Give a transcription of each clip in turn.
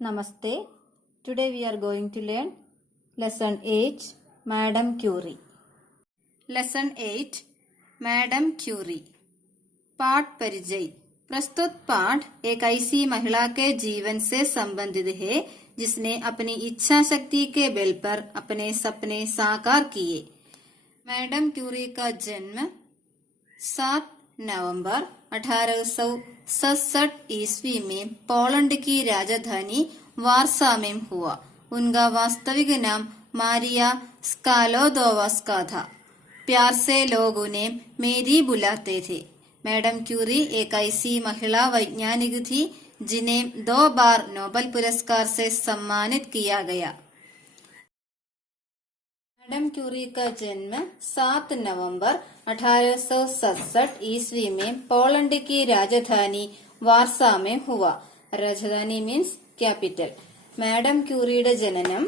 Namaste. Today we are going to learn Lesson 8, Madame Curie. Lesson 8, Madame Curie. पाठ परिचय। प्रस्तुत पाठ एक ऐसी महिला के जीवन से संबंधित है जिसने अपनी इच्छा शक्ति के बल पर अपने सपने साकार किए। मैडम क्यूरी का जन्म 7 नवंबर 1867 ईस्वी में पोलैंड की राजधानी वारसा में हुआ। उनका वास्तविक नाम मारिया स्कालोदोवस्का था। प्यार से लोग उन्हें मेरी बुलाते थे। मैडम क्यूरी एक ऐसी महिला वैज्ञानिक थी जिन्हें 2 बार नोबेल पुरस्कार से सम्मानित किया गया। मैडम क्यूरी का जन्म 7 नवंबर 1867 ईस्वी में पोलैंड की राजधानी वारसा में हुआ। राजधानी मीन्स ക്യാപിറ്റൽ. മാഡം ക്യൂറിയുടെ ജനനം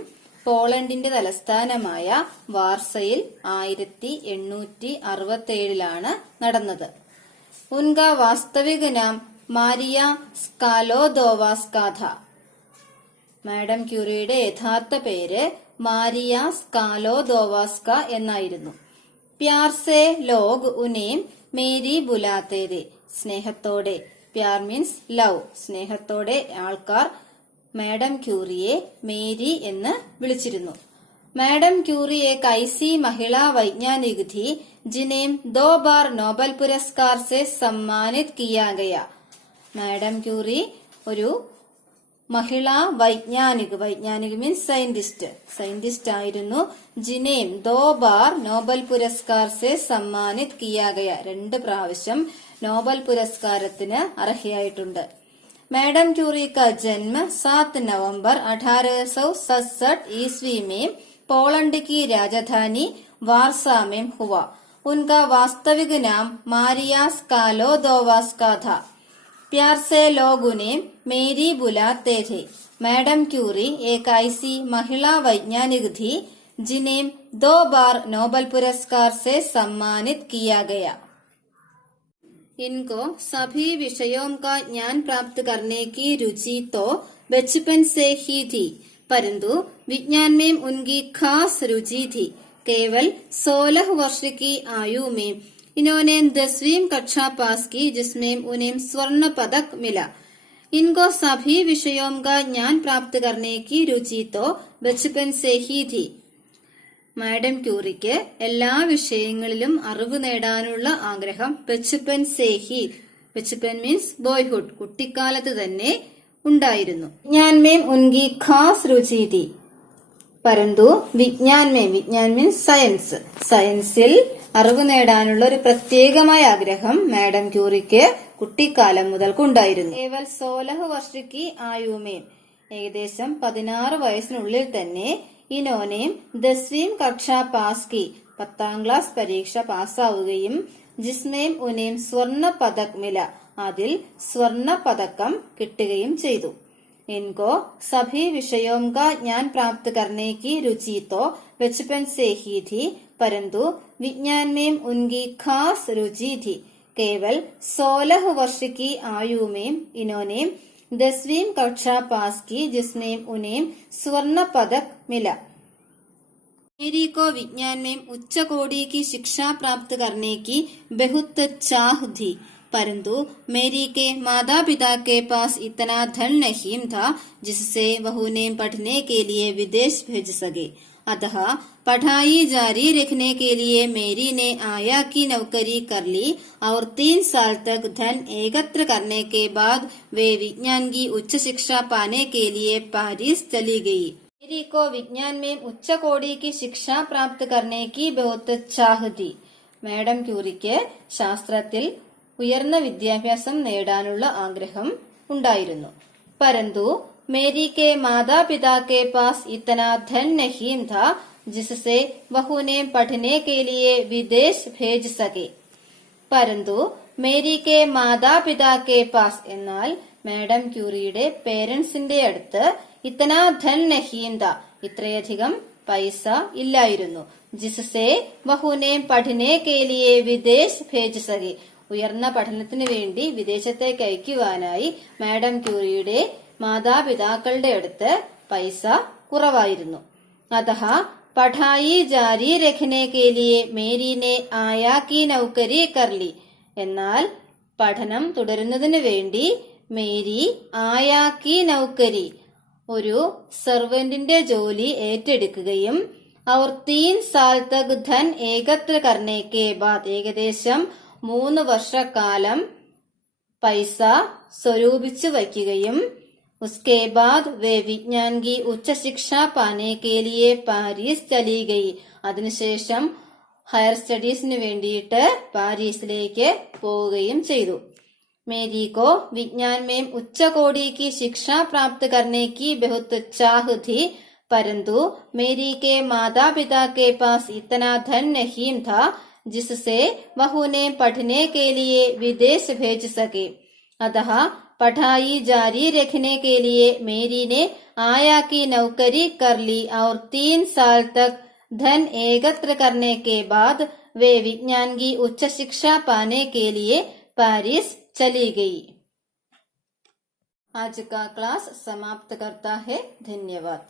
പോളണ്ടിന്റെ തലസ്ഥാനമായ വാർസയിൽ 1867 നടന്നത്. ഉൻകാ വാസ്തവിക നാം മാരിയ സ്കാലോദോവസ്കാ था. മാഡം ക്യൂറിയുടെ യഥാർത്ഥ പേര് മാരിയ സ്കാലോദോവസ്ക എന്നായിരുന്നു. പ്യാർ സേ ലോഗ് ഉനേം മേരി ബുലാത്തെ थे. സ്നേഹത്തോടെ, പ്യാർ മീൻസ് ലവ്, സ്നേഹത്തോടെ ആൾക്കാർ മാഡം ക്യൂറിയെ മേരി എന്ന് വിളിച്ചിരുന്നു. मैडम क्यूरी एक ऐसी महिला वैज्ञानिक थी जिन्हें 2 बार नोबेल पुरस्कार से सम्मानित किया गया. मैडम क्यूरी ഒരു മഹിളാ വൈജ്ഞാനിക് മീൻസ് സയന്റിസ്റ്റ് ആയിരുന്നു. ജിനേം 2 ബാർ നോബൽ പുരസ്കാർ സെ സമ്മാനിത് കിയാ ഗയ, 2 പ്രാവശ്യം നോബൽ പുരസ്കാരത്തിന് അർഹയായിട്ടുണ്ട്. मैडम क्यूरी का जन्म 7 नवंबर 1867 ईस्वी में पोलैंड की राजधानी वारसा में हुआ. उनका वास्तविक नाम मारिया स्कालोदोवस्का था. प्यार से लोग उन्हें मेरी बुलाते थे. मैडम क्यूरी एक ऐसी महिला वैज्ञानिक थी जिन्हें 2 बार नोबेल पुरस्कार से सम्मानित किया गया. इनको सभी विषयों का ज्ञान प्राप्त करने की रुचि तो बचपन से ही थी, परंतु विज्ञान में उनकी खास रुचि थी. केवल 16 वर्ष की आयु में इन्होंने 10वीं कक्षा पास की, जिसमें उन्हें स्वर्ण पदक मिला. इनको सभी विषयों का ज्ञान प्राप्त करने की रुचि तो बचपन से ही थी. മാഡം ക്യൂറിക്ക് എല്ലാ വിഷയങ്ങളിലും അറിവ് നേടാനുള്ള ആഗ്രഹം ബച്ചപ്പൻ സേഹി, ബച്ചപ്പൻ മീൻസ് ബോയ്ഹുഡ്, കുട്ടിക്കാലത്ത് തന്നെ ഉണ്ടായിരുന്നു. വിജ്ഞാൻ മേം ഉൻകി ഖാസ് രുചി थी. പരന്തു വിജ്ഞാൻ മീൻസ് സയൻസിൽ അറിവ് നേടാനുള്ള ഒരു പ്രത്യേകമായ ആഗ്രഹം മാഡം ക്യൂറിക്ക് കുട്ടിക്കാലം മുതൽക്കുണ്ടായിരുന്നു. കേവൽ 16 വർഷക്ക് ആയുമേം, ഏകദേശം 16 വയസ്സിനുള്ളിൽ തന്നെ ഇനോനെ 10वीं कक्षा पास की, 10ാം ക്ലാസ് പരീക്ഷ പാസ്സാവുകയും ജിസ്മേം ഉനേം സ്വർണ്ണ പദക് മില, അതിൽ സ്വർണ്ണ പതക്കം കിട്ടുകയും ചെയ്തു. इनको सभी विषयों का ज्ञान प्राप्त करने की रुचि तो बचपन से ही थी, परंतु विज्ञान में उनकी खास रुचि थी. केवल 16 वर्ष की आयु में इन्होंने 10वीं कक्षा पास की, जिसमें उन्हें स्वर्ण पदक मिला. मेरी को विज्ञान में उच्च कोटि की शिक्षा प्राप्त करने की बहुत चाह थी, परंतु मेरी के माता पिता के पास इतना धन नहीं था जिससे वह उन्हें पढ़ने के लिए विदेश भेज सके. अतः पढ़ाई जारी रखने के लिए मेरी ने आया की नौकरी कर ली और 3 साल तक धन एकत्र करने के बाद वे विज्ञान की उच्च शिक्षा पाने के लिए पेरिस चली गई. मेरी को विज्ञान में उच्च कोटि की शिक्षा प्राप्त करने की बहुत चाह थी. मैडम ക്യൂറിക്ക് ശാസ്ത്രത്തിൽ ഉയർന്ന വിദ്യാഭ്യാസം നേടാനുള്ള ആഗ്രഹം ഉണ്ടായിരുന്നു. परंतु मेरी के माता पिता के पास इतना धन नहीं था जिससे वह उन्हें पढ़ने के लिए विदेश भेज सके. परंतु मेरी के माता पिता के पास, എന്നാൽ മാഡം ക്യൂറിയുടെ പേരൻസിന്റെ അടുത്ത് ഇത്തനാ ധൻ നഹീം था, ഇത്രയധികം പൈസ ഇല്ലായിരുന്നു. ജിസ്സേ വഹുനെ പഠനെ കെ ലിയെ വിദേശ് ഭേജ് സകെ, ഉയർന്ന പഠനത്തിന് വേണ്ടി വിദേശത്തേക്ക് അയക്കുവാനായി മാഡം ക്യൂറിയുടെ മാതാപിതാക്കളുടെ അടുത്ത് പൈസ കുറവായിരുന്നു. അതഹ പഠായി ജാരി രഖ്നെ കെ ലിയെ മേരിനെ ആയാ കി നൗകരി കർലി. എന്നാൽ പഠനം തുടരുന്നതിന് വേണ്ടി മേരി ആയാ കി നൗകരി ഒരു സെർവന്റിന്റെ ജോലി ഏറ്റെടുക്കുകയും और 3 साल तक धन एकत्र करने के बाद ഏകദേശം 3 വർഷക്കാലം പൈസ സ്വരൂപിച്ചു വയ്ക്കുകയും उसके बाद वे विज्ञान की उच्च शिक्षा पाने के लिए പാരീസ് चली गई. അതിനുശേഷം ഹയർ സ്റ്റഡീസിന് വേണ്ടിയിട്ട് പാരീസിലേക്ക് പോവുകയും ചെയ്തു. मेरी को विज्ञान में उच्च कोटि की शिक्षा प्राप्त करने की बहुत चाह थी, परंतु मेरी के माता पिता के पास इतना धन नहीं था जिससे वह उन्हें पढ़ने के लिए विदेश भेज सके. अतः पढ़ाई जारी रखने के लिए मेरी ने आया की नौकरी कर ली और 3 साल तक धन एकत्र करने के बाद वे विज्ञान की उच्च शिक्षा पाने के लिए पारिस चली गई. आज का क्लास समाप्त करता है. धन्यवाद.